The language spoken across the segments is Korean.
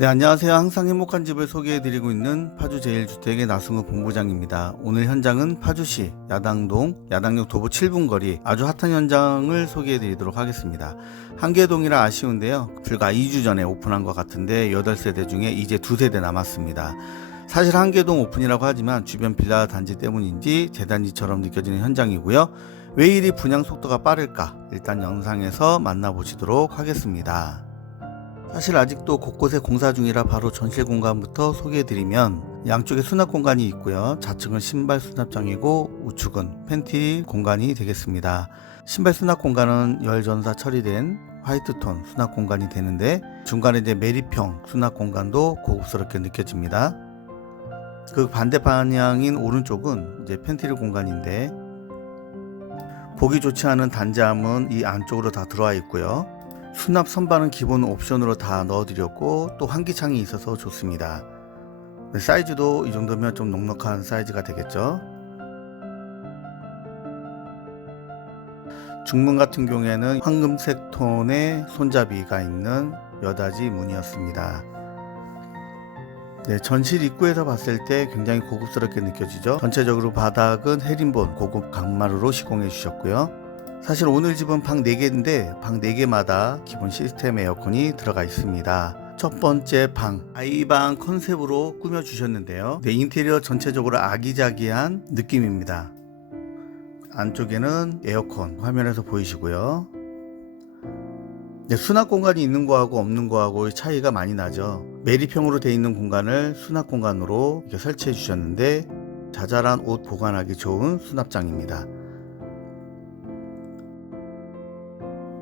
네, 안녕하세요. 항상 행복한 집을 소개해드리고 있는 파주 제1주택의 나승우 본부장입니다. 오늘 현장은 파주시 야당동 야당역 도보 7분 거리 아주 핫한 현장을 소개해드리도록 하겠습니다. 한계동이라 아쉬운데요. 불과 2주 전에 오픈한 것 같은데 8세대 중에 이제 2세대 남았습니다. 사실 한계동 오픈이라고 하지만 주변 빌라 단지 때문인지 재단지처럼 느껴지는 현장이고요. 왜 이리 분양 속도가 빠를까? 일단 영상에서 만나보시도록 하겠습니다. 사실 아직도 곳곳에 공사 중이라 바로 전실 공간부터 소개해드리면 양쪽에 수납 공간이 있고요. 좌측은 신발 수납장이고 우측은 팬티 공간이 되겠습니다. 신발 수납 공간은 열 전사 처리된 화이트톤 수납 공간이 되는데 중간에 이제 메리평 수납 공간도 고급스럽게 느껴집니다. 그 반대 방향인 오른쪽은 이제 팬트리 공간인데 보기 좋지 않은 단자함은 이 안쪽으로 다 들어와 있고요. 수납 선반은 기본 옵션으로 다 넣어드렸고 또 환기창이 있어서 좋습니다. 네, 사이즈도 이 정도면 좀 넉넉한 사이즈가 되겠죠. 중문 같은 경우에는 황금색 톤의 손잡이가 있는 여다지 문이었습니다. 네, 전실 입구에서 봤을 때 굉장히 고급스럽게 느껴지죠. 전체적으로 바닥은 헤린본 고급 강마루로 시공해 주셨고요. 사실 오늘 집은 방 4개인데 방 4개마다 기본 시스템 에어컨이 들어가 있습니다. 첫 번째 방 아이방 컨셉으로 꾸며 주셨는데요. 네, 인테리어 전체적으로 아기자기한 느낌입니다. 안쪽에는 에어컨 화면에서 보이시고요. 네, 수납 공간이 있는 거하고 없는 거하고 차이가 많이 나죠. 메리평으로 되어 있는 공간을 수납 공간으로 설치해 주셨는데 자잘한 옷 보관하기 좋은 수납장입니다.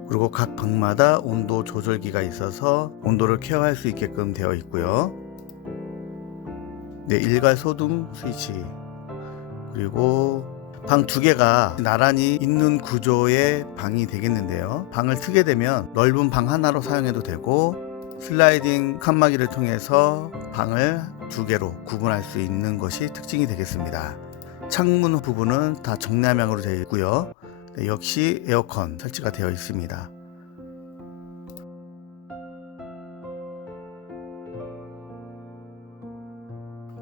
그리고 각 방마다 온도 조절기가 있어서 온도를 케어할 수 있게끔 되어 있고요. 네, 일괄 소등 스위치 그리고 방 두 개가 나란히 있는 구조의 방이 되겠는데요. 방을 트게 되면 넓은 방 하나로 사용해도 되고 슬라이딩 칸막이를 통해서 방을 두 개로 구분할 수 있는 것이 특징이 되겠습니다. 창문 부분은 다 정남향으로 되어 있고요. 네, 역시 에어컨 설치가 되어 있습니다.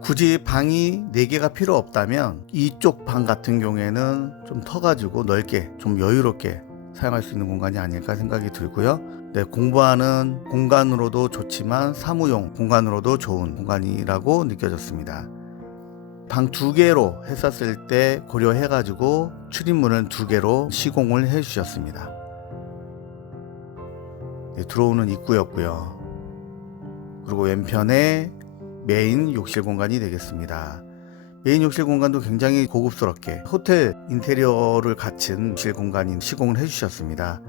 굳이 방이 4개가 필요 없다면 이쪽 방 같은 경우에는 좀 터가지고 넓게 좀 여유롭게 사용할 수 있는 공간이 아닐까 생각이 들고요. 네, 공부하는 공간으로도 좋지만 사무용 공간으로도 좋은 공간이라고 느껴졌습니다. 방 두 개로 했었을 때 고려해가지고 출입문을 두 개로 시공을 해주셨습니다. 네, 들어오는 입구였고요. 그리고 왼편에 메인 욕실 공간이 되겠습니다. 메인 욕실 공간도 굉장히 고급스럽게 호텔 인테리어를 갖춘 욕실 공간인 시공을 해주셨습니다.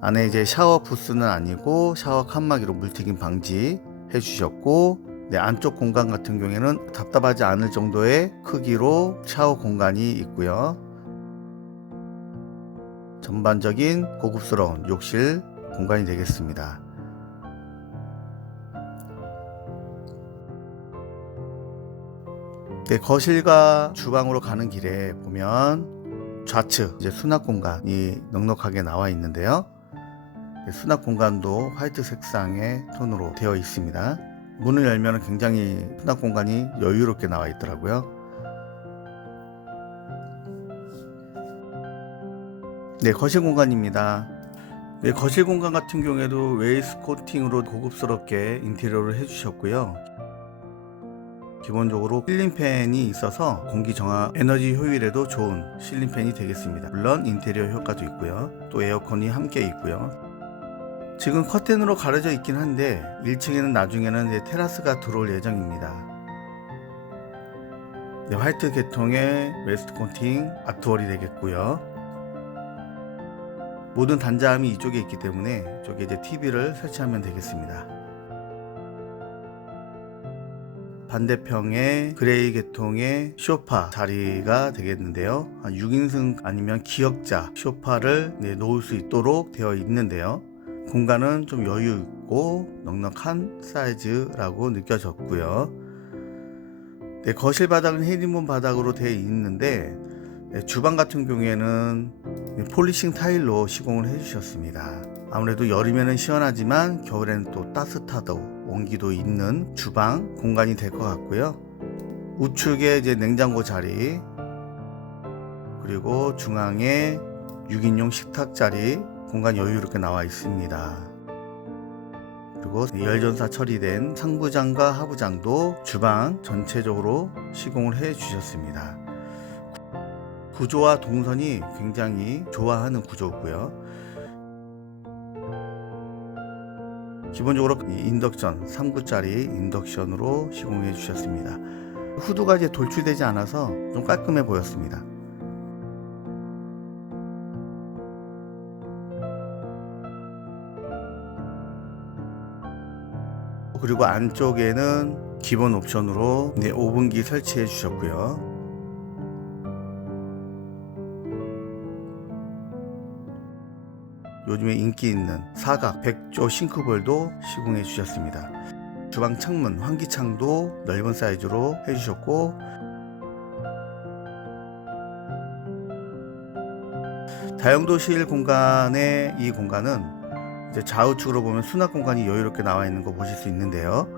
안에 이제 샤워 부스는 아니고 샤워 칸막이로 물튀김 방지 해주셨고 네, 안쪽 공간 같은 경우에는 답답하지 않을 정도의 크기로 샤워 공간이 있고요. 전반적인 고급스러운 욕실 공간이 되겠습니다. 네, 거실과 주방으로 가는 길에 보면 좌측 이제 수납 공간이 넉넉하게 나와 있는데요. 네, 수납 공간도 화이트 색상의 톤으로 되어 있습니다. 문을 열면 굉장히 수납 공간이 여유롭게 나와 있더라고요. 네, 거실 공간입니다. 네, 거실 공간 같은 경우에도 웨이스코팅으로 고급스럽게 인테리어를 해주셨고요. 기본적으로 실링팬이 있어서 공기 정화 에너지 효율에도 좋은 실링팬이 되겠습니다. 물론 인테리어 효과도 있고요. 또 에어컨이 함께 있고요. 지금 커튼으로 가려져 있긴 한데 1층에는 나중에는 테라스가 들어올 예정입니다. 네, 화이트 계통의 웨스트 코팅 아트월이 되겠고요. 모든 단자함이 이쪽에 있기 때문에 이쪽에 이제 TV를 설치하면 되겠습니다. 반대평에 그레이 계통의 쇼파 자리가 되겠는데요. 한 6인승 아니면 기역자 쇼파를 네, 놓을 수 있도록 되어 있는데요. 공간은 좀 여유 있고 넉넉한 사이즈라고 느껴졌고요. 네, 거실 바닥은 헤리문 바닥으로 되어 있는데 네, 주방 같은 경우에는 폴리싱 타일로 시공을 해주셨습니다. 아무래도 여름에는 시원하지만 겨울에는 또 따뜻하고 온기도 있는 주방 공간이 될 것 같고요. 우측에 이제 냉장고 자리 그리고 중앙에 6인용 식탁 자리 공간 여유롭게 나와 있습니다. 그리고 열전사 처리된 상부장과 하부장도 주방 전체적으로 시공을 해 주셨습니다. 구조와 동선이 굉장히 좋아하는 구조고요. 기본적으로 이 인덕션 3구짜리 인덕션으로 시공해 주셨습니다. 후드가 이제 돌출되지 않아서 좀 깔끔해 보였습니다. 그리고 안쪽에는 기본 옵션으로 네, 오븐기 설치해 주셨고요. 요즘에 인기 있는 사각 백조 싱크볼도 시공해 주셨습니다. 주방 창문 환기창도 넓은 사이즈로 해주셨고 다용도실 공간의 이 공간은 이제 좌우측으로 보면 수납 공간이 여유롭게 나와 있는 거 보실 수 있는데요.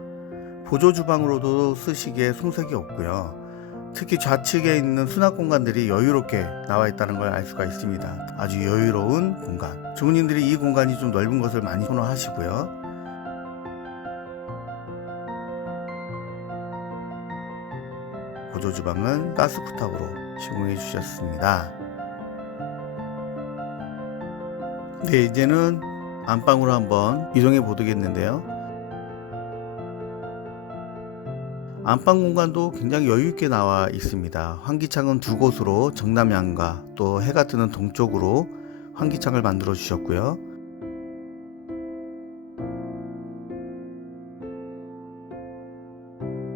보조 주방으로도 쓰시기에 손색이 없고요. 특히 좌측에 있는 수납 공간들이 여유롭게 나와 있다는 걸 알 수가 있습니다. 아주 여유로운 공간. 주부님들이 이 공간이 좀 넓은 것을 많이 선호하시고요. 보조 주방은 가스쿠탑으로 시공해 주셨습니다. 네, 이제는 안방으로 한번 이동해 보겠는데요. 안방 공간도 굉장히 여유 있게 나와 있습니다. 환기창은 두 곳으로 정남향과 또 해가 뜨는 동쪽으로 환기창을 만들어 주셨고요.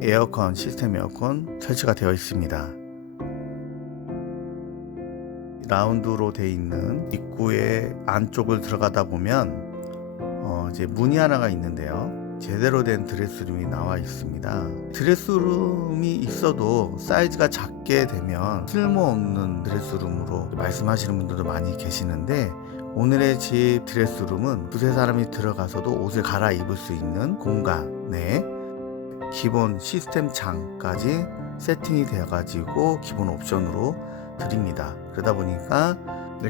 에어컨, 시스템 에어컨 설치가 되어 있습니다. 라운드로 되어 있는 입구의 안쪽을 들어가다 보면 어 이제 문이 하나가 있는데요. 제대로 된 드레스룸이 나와 있습니다. 드레스룸이 있어도 사이즈가 작게 되면 쓸모없는 드레스룸으로 말씀하시는 분들도 많이 계시는데 오늘의 집 드레스룸은 두세 사람이 들어가서도 옷을 갈아입을 수 있는 공간에 기본 시스템 창까지 세팅이 되어 가지고 기본 옵션으로 드립니다. 그러다 보니까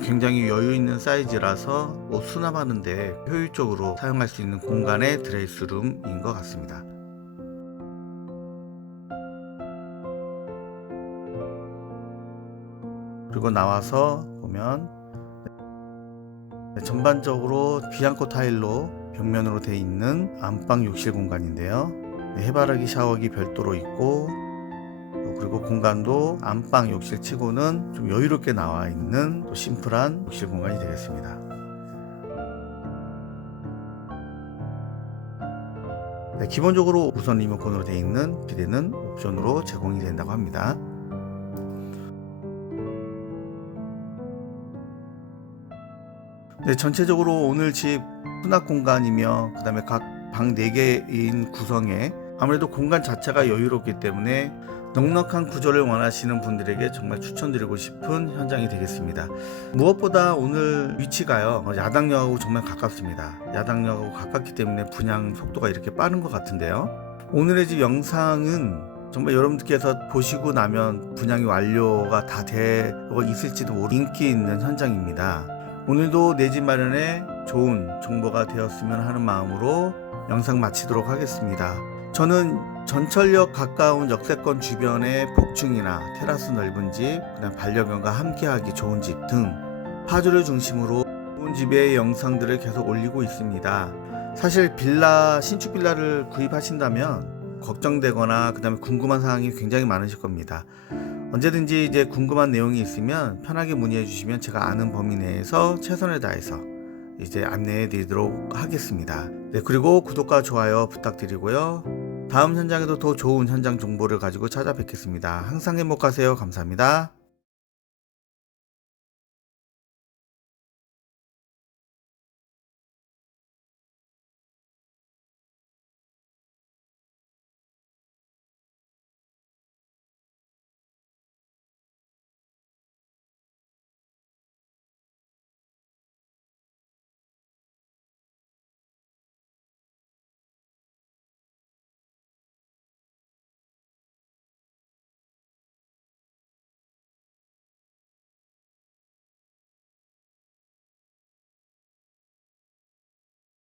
굉장히 여유 있는 사이즈라서 옷 수납하는데 효율적으로 사용할 수 있는 공간의 드레스룸인 것 같습니다. 그리고 나와서 보면 전반적으로 비앙코 타일로 벽면으로 되어 있는 안방 욕실 공간인데요. 해바라기 샤워기 별도로 있고 그리고 공간도 안방 욕실 치고는 좀 여유롭게 나와 있는 또 심플한 욕실 공간이 되겠습니다. 네, 기본적으로 무선 리모컨으로 되어 있는 비대는 옵션으로 제공이 된다고 합니다. 네, 전체적으로 오늘 집 수납 공간이며 그 다음에 각 방 4개인 구성에 아무래도 공간 자체가 여유롭기 때문에 넉넉한 구조를 원하시는 분들에게 정말 추천드리고 싶은 현장이 되겠습니다. 무엇보다 오늘 위치가요, 야당역하고 정말 가깝습니다. 야당역하고 가깝기 때문에 분양 속도가 이렇게 빠른 것 같은데요. 오늘의 집 영상은 정말 여러분들께서 보시고 나면 분양이 완료가 다 되고 있을지도 모르 인기 있는 현장입니다. 오늘도 내 집 마련에 좋은 정보가 되었으면 하는 마음으로 영상 마치도록 하겠습니다. 저는 전철역 가까운 역세권 주변의 복층이나 테라스 넓은 집, 그다음 반려견과 함께하기 좋은 집 등 파주를 중심으로 좋은 집의 영상들을 계속 올리고 있습니다. 사실 빌라 신축 빌라를 구입하신다면 걱정되거나 그다음에 궁금한 사항이 굉장히 많으실 겁니다. 언제든지 이제 궁금한 내용이 있으면 편하게 문의해 주시면 제가 아는 범위 내에서 최선을 다해서 이제 안내해 드리도록 하겠습니다. 네, 그리고 구독과 좋아요 부탁드리고요. 다음 현장에도 더 좋은 현장 정보를 가지고 찾아뵙겠습니다. 항상 행복하세요. 감사합니다.